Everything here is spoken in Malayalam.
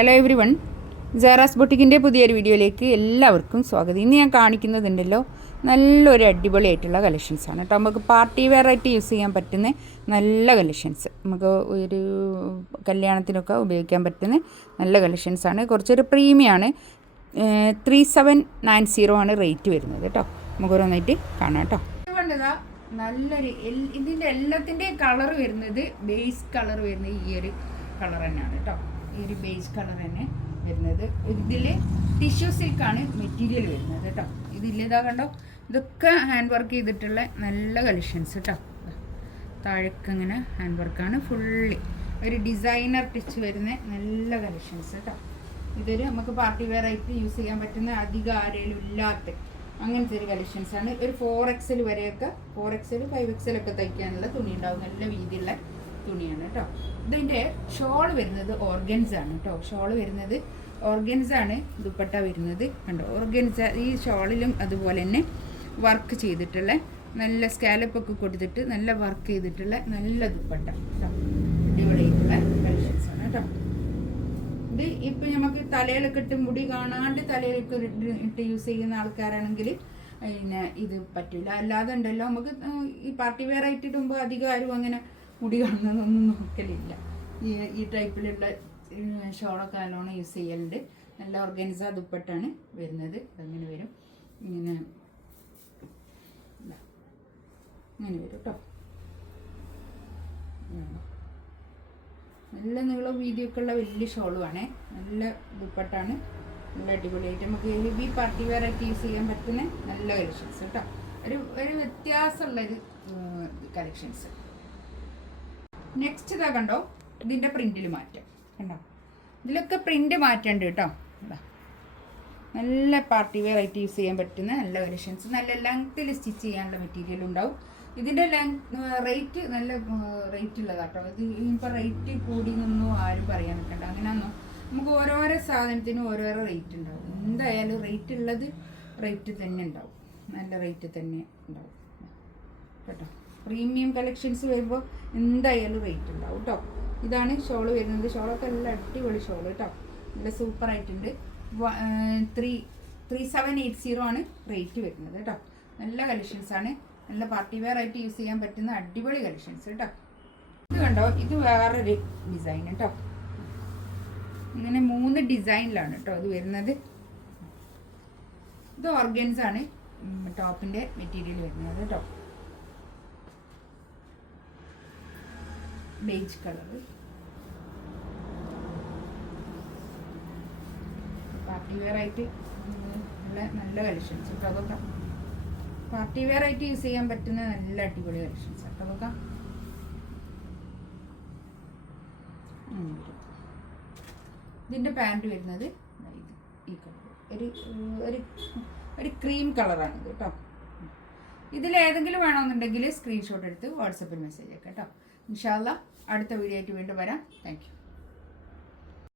ഹലോ എവരി വൺ, സാറാസ് ബൊട്ടിക്കിൻ്റെ പുതിയൊരു വീഡിയോയിലേക്ക് എല്ലാവർക്കും സ്വാഗതം. ഇന്ന് ഞാൻ കാണിക്കുന്നതുണ്ടല്ലോ നല്ലൊരു അടിപൊളിയായിട്ടുള്ള കളക്ഷൻസാണ് കേട്ടോ. നമുക്ക് പാർട്ടി വെയർ ആയിട്ട് യൂസ് ചെയ്യാൻ പറ്റുന്ന നല്ല കളക്ഷൻസ്, നമുക്ക് ഒരു കല്യാണത്തിനൊക്കെ ഉപയോഗിക്കാൻ പറ്റുന്ന നല്ല കളക്ഷൻസാണ്. കുറച്ചൊരു പ്രീമിയമാണ്. 3790 ആണ് റേറ്റ് വരുന്നത് കേട്ടോ. നമുക്ക് ഓരോന്നായിട്ട് കാണാം കേട്ടോ. ഇതുകൊണ്ടതാ നല്ലൊരു ഇതിൻ്റെ എല്ലാത്തിൻ്റെയും കളർ വരുന്നത് ബേസ് കളർ വരുന്നത് ഈ ഒരു കളർ തന്നെയാണ് കേട്ടോ. ഈ ഒരു ബേസ് കളർ തന്നെ വരുന്നത്. ഇതിൽ ടിഷ്യൂ സിൽക്കാണ് മെറ്റീരിയൽ വരുന്നത് കേട്ടോ. ഇതിലിതാ കണ്ടോ, ഇതൊക്കെ ഹാൻഡ് വർക്ക് ചെയ്തിട്ടുള്ള നല്ല കളക്ഷൻസ് കേട്ടോ. താഴേക്ക് ഇങ്ങനെ ഹാൻഡ് വർക്കാണ് ഫുള്ളി, ഒരു ഡിസൈനർ ടച്ച് വരുന്ന നല്ല കളക്ഷൻസ് കേട്ടോ. ഇതൊരു നമുക്ക് പാർട്ടി വെയർ ആയിട്ട് യൂസ് ചെയ്യാൻ പറ്റുന്ന അധികം ആരെങ്കിലും ഇല്ലാത്ത അങ്ങനത്തെ ഒരു കളക്ഷൻസാണ്. ഒരു 4XL വരെയൊക്കെ 4XL 5XL ഒക്കെ തയ്ക്കാനുള്ള തുണി ഉണ്ടാവും. നല്ല വീതിയുള്ള തുണിയാണ് കേട്ടോ. ഇതിൻ്റെ ഷോൾ വരുന്നത് ഓർഗൻസ് ആണ് കേട്ടോ. ഷോൾ വരുന്നത് ഓർഗൻസ് ആണ്. ദുപ്പട്ട വരുന്നത് കണ്ടോ ഓർഗൻസ. ഈ ഷോളിലും അതുപോലെ തന്നെ വർക്ക് ചെയ്തിട്ടുള്ള നല്ല സ്കാലപ്പൊക്കെ കൊടുത്തിട്ട് നല്ല വർക്ക് ചെയ്തിട്ടുള്ള നല്ല ദുപ്പട്ട കേട്ടോ. അടിപൊളിയായിട്ടുള്ള കളക്ഷൻസാണ് കേട്ടോ. ഇത് ഇപ്പം നമുക്ക് തലയിലൊക്കെ ഇട്ട് മുടി കാണാണ്ട് തലയിലൊക്കെ ഇട്ട് യൂസ് ചെയ്യുന്ന ആൾക്കാരാണെങ്കിൽ പിന്നെ ഇത് പറ്റില്ല. അല്ലാതെ ഉണ്ടല്ലോ നമുക്ക് ഈ പാർട്ടി വെയർ ആയിട്ട് ഇടുമ്പോൾ അധികം ആരും അങ്ങനെ മുടി കാണുന്നതൊന്നും നോക്കലില്ല. ഈ ടൈപ്പിലുള്ള ഷോളൊക്കെ നല്ലോണം യൂസ് ചെയ്യലുണ്ട്. നല്ല ഓർഗൻസ ദുപ്പട്ടാണ് വരുന്നത്. അങ്ങനെ വരും, ഇങ്ങനെ വരും കേട്ടോ. നല്ല നീളം വീതിയൊക്കെ ഉള്ള വലിയ ഷോളുമാണേ. നല്ല ദുപ്പട്ടാണ്. നല്ല അടിപൊളിയായിട്ട് നമുക്ക് ഹെവി പാർട്ടി വെയർ ആയിട്ട് യൂസ് ചെയ്യാൻ പറ്റുന്ന നല്ല കളക്ഷൻസ് കേട്ടോ. ഒരു വ്യത്യാസമുള്ളൊരു കളക്ഷൻസ്. നെക്സ്റ്റ് ഇതാ കണ്ടോ, ഇതിൻ്റെ പ്രിൻറ്റിൽ മാറ്റം കണ്ടോ. ഇതിലൊക്കെ പ്രിൻ്റ് മാറ്റമുണ്ട് കേട്ടോ. നല്ല പാർട്ടി വെയർ ആയിട്ട് യൂസ് ചെയ്യാൻ പറ്റുന്ന നല്ല കളക്ഷൻസ്. നല്ല ലെങ്ത്തിൽ സ്റ്റിച്ച് ചെയ്യാനുള്ള മെറ്റീരിയൽ ഉണ്ടാവും. ഇതിൻ്റെ റേറ്റ് നല്ല റേറ്റ് ഉള്ളതാട്ടോ. ഇത് ഇപ്പോൾ റേറ്റ് കൂടി എന്നൊന്നും ആരും പറയാൻ നിൽക്കണ്ട. അങ്ങനെയൊന്നും നമുക്ക് ഓരോരോ സാധനത്തിനും ഓരോരോ റേറ്റ് ഉണ്ടാവും. എന്തായാലും റേറ്റ് ഉള്ളത് റേറ്റ് തന്നെ ഉണ്ടാവും. നല്ല റേറ്റ് തന്നെ ഉണ്ടാവും കേട്ടോ. പ്രീമിയം കളക്ഷൻസ് വരുമ്പോൾ എന്തായാലും റേറ്റ് ഉണ്ടാവും കേട്ടോ. ഇതാണ് ഷോള് വരുന്നത്. ഷോളൊക്കെ നല്ല അടിപൊളി ഷോള് കേട്ടോ. നല്ല സൂപ്പറായിട്ടുണ്ട്. 3780 ആണ് റേറ്റ് വരുന്നത് കേട്ടോ. നല്ല കളക്ഷൻസാണ്. നല്ല പാർട്ടി വെയർ ആയിട്ട് യൂസ് ചെയ്യാൻ പറ്റുന്ന അടിപൊളി കളക്ഷൻസ് കേട്ടോ. ഇത് കണ്ടോ, ഇത് വേറൊരു ഡിസൈൻ കേട്ടോ. ഇങ്ങനെ 3 ഡിസൈനിലാണ് കേട്ടോ ഇത് വരുന്നത്. ഇത് ഓർഗൻസ് ആണ് ടോപ്പിൻ്റെ മെറ്റീരിയൽ വരുന്നത് കേട്ടോ. ബേജ് കളർ പാർട്ടി വെയർ ആയിട്ട് നല്ല കളക്ഷൻസ് കേട്ടോ. അതൊക്കെ പാർട്ടി വെയർ ആയിട്ട് യൂസ് ചെയ്യാൻ പറ്റുന്ന നല്ല അടിപൊളി കളക്ഷൻസ് കേട്ടോ. അതൊക്കെ ഇതിൻ്റെ പാൻറ് വരുന്നത് ഈ കളർ ഒരു ക്രീം കളറാണിത് കേട്ടോ. ഇതിലേതെങ്കിലും വേണമെന്നുണ്ടെങ്കിൽ സ്ക്രീൻഷോട്ട് എടുത്ത് വാട്സപ്പിൽ മെസ്സേജ് ആക്കാം കേട്ടോ. ഇൻഷാ അല്ലാഹ് അടുത്ത വീഡിയോ ആയിട്ട് വീണ്ടും വരാം. Thank you.